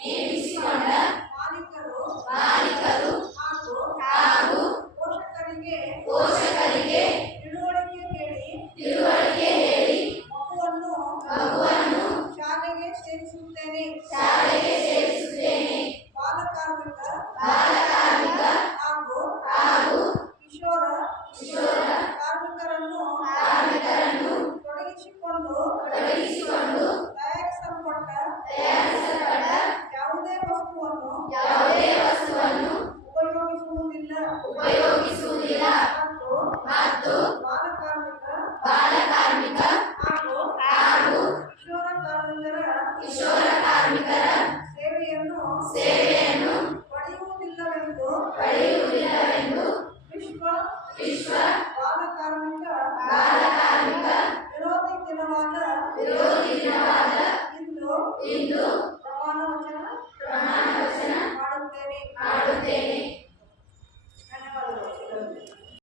ನೇಮಿಸಿಕೊಂಡ ಮಾಲೀಕರು ಹಾಗೂ ಪೋಷಕರಿಗೆ ಸೇರಿಸುತ್ತೇನೆ. ಶಾಲೆಗೆ ಸೇರಿಸುತ್ತೇನೆ. ಬಾಲಕಾರ್ಮಿಕ ಬಾಲಕಾರ್ಮಿಕ ಹಾಗೂ ಹಾಗೂ ಕಿಶೋರ ಕಿಶೋರ ಕಾರ್ಮಿಕರನ್ನು ಕಾರ್ಮಿಕರನ್ನು ತೊಡಗಿಸಿಕೊಂಡು ತೊಡಗಿಸಿಕೊಂಡು ತಯಾರಿಸಲ್ಪಟ್ಟ ತಯಾರಿಸಲ್ಪಟ್ಟ ಯಾವುದೇ ವಸ್ತುವನ್ನು ಕಿಶೋರ ಕಾರ್ಮಿಕರ ಸೇವೆಯನ್ನು ಸೇವೆಯನ್ನು ಪಡೆಯುವುದಿಲ್ಲವೆಂದು ಪಡೆಯುವುದಿಲ್ಲವೆಂದು ವಿಶ್ವ ವಿಶ್ವ ಬಾಲ ಕಾರ್ಮಿಕ ಬಾಲ ಕಾರ್ಮಿಕ ವಿರೋಧಿ ದಿನವಾದ ವಿರೋಧ